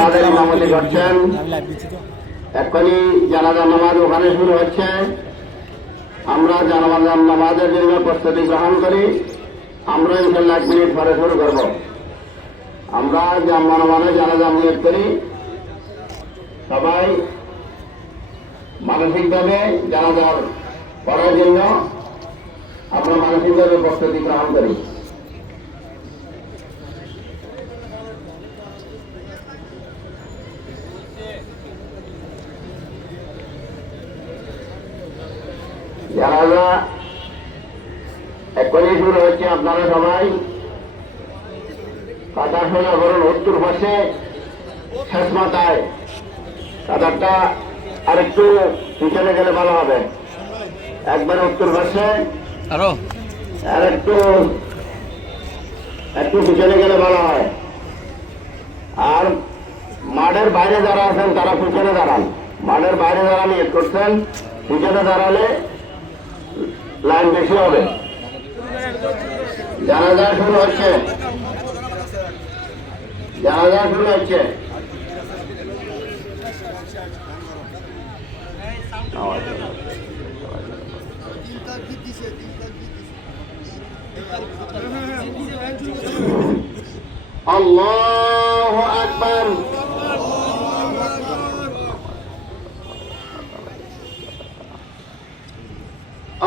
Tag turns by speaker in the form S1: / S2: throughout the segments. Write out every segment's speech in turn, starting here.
S1: নামাজের ইমামতি করছেন এক্ষুনি জানাজার নামাজ ওখানে শুরু হচ্ছে। আমরা জানাজার নামাজের জন্য প্রস্তুতি গ্রহণ করি। আমরা ইনশাল্লাহ এক মিনিট পরে শুরু করব। আমরা মনে মনে জানাজা নিয়োগ করি। সবাই মানসিকভাবে জানাজার করার জন্য আমরা মানসিকভাবে প্রস্তুতি গ্রহণ করি। জানাজা এক্ষুনি শুরু হচ্ছে আপনারা সবাই। কাটার সোজা করুন উত্তর পাশে শেষ মাথায়। কাটারটা আরেকটু পিছনে গেলে ভালো হবে। একবার উত্তর পাশে।
S2: আরও।
S1: আর একটু একটু পিছনে গেলে ভালো হয়। আর মাঠের বাইরে যারা আছেন, তারা পিছনে দাঁড়ান। মাঠের বাইরে যারা নিয়ে করছেন, পিছনে দাঁড়ালে লাইন বেশি হবে। জানাজা শুরু হচ্ছে জানাজা শুরু হচ্ছে। আল্লাহ আকবর।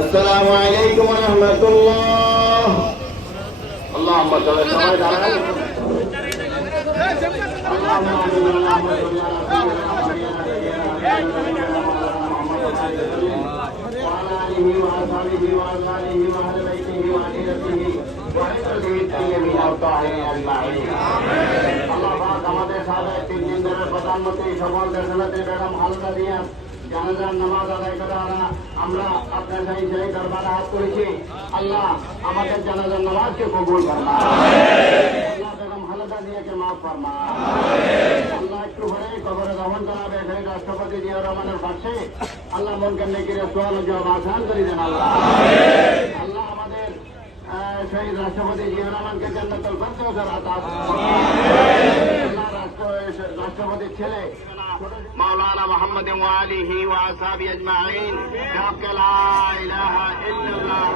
S1: আসসালামু আলাইকুম ওয়া রাহমাতুল্লাহ। আল্লাহ আম্মা চলে সবাই দাঁড়ান আমাদের সাথে তিন দিন ধরে প্রধানমন্ত্রী, সকল দেশের বেগম হালকা দিয়ে জানাজার নামাজ আদায় করা, আমরা আপনার সেই সেই দরবারে হাত করেছি। আল্লাহ আমাদের জানাজার নামাজকে কবুল করাবে রাষ্ট্রপতি রাষ্ট্রপতি রাষ্ট্র- مولانا محمد وآله وأصحابه أجمعين. لا إله إلا الله.